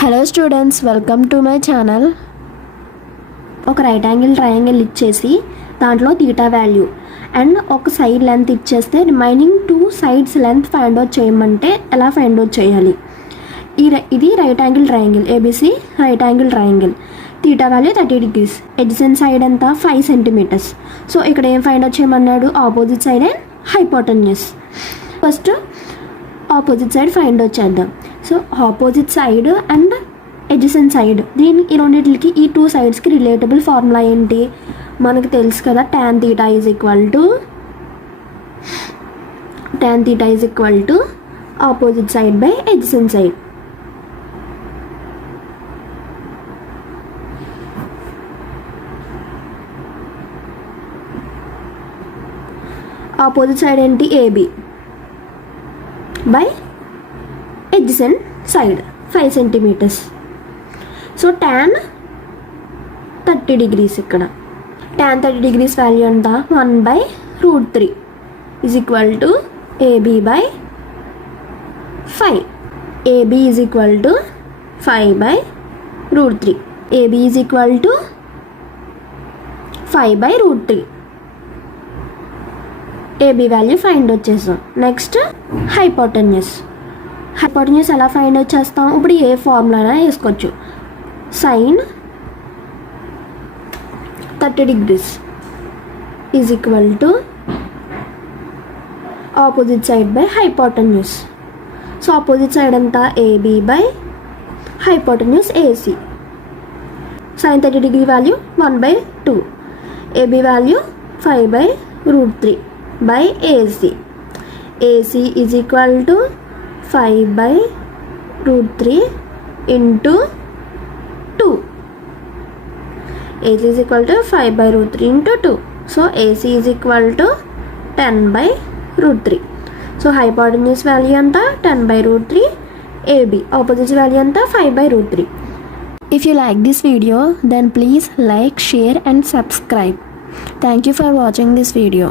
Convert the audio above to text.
Hello students, welcome to my channel. ఒక right angle triangle ఇచ్చేసి దాంట్లో తీటా వాల్యూ అండ్ ఒక సైడ్ లెంత్ ఇచ్చేస్తే remaining 2 sides length find out చేయమంటే ఎలా ఫైండ్ అవుట్ చేయాలి? ఇది right angle triangle, ABC right angle triangle. Theta value 30 degrees, adjacent side ఎంత 5 centimeters. సో ఇక్కడ ఏం ఫైండ్ అవుట్ చేయమన్నాడు? Opposite side and hypotenuse. First opposite side find out చేద్దాం. So opposite side and adjacent side, ఈ రెండింటికి ఈ 2 సైడ్స్కి relatable formula ఏంటి మనకు తెలుసు కదా. tan theta is equal to opposite side by adjacent side. Opposite side ఏంటి? AB by adjacent side 5 centimeters. So tan 30 degrees. ఇక్కడ tan 30 degrees వాల్యూ ఎంత? 1/√3 is equal to AB by 5. AB is equal to 5/√3. AB is equal to 5/√3. AB value find out చేసాం. Next hypotenuse ఎలా find out చేస్తాం? ఇప్పుడు ఏ formula అయినా వేసుకోవచ్చు. Sine 30 degrees is equal to opposite side by hypotenuse. So opposite side ఎంత? AB by hypotenuse AC. Sine 30 degree value 1/2, AB value 5/√3 by AC. AC is equal to 5/√3 into 2. AC is equal to 5/√3 into 2. So AC is equal to 10/√3. So hypotenuse value anta 10/√3. AB opposite value anta 5/√3. If you like this video, then please like, share and subscribe. Thank you for watching this video.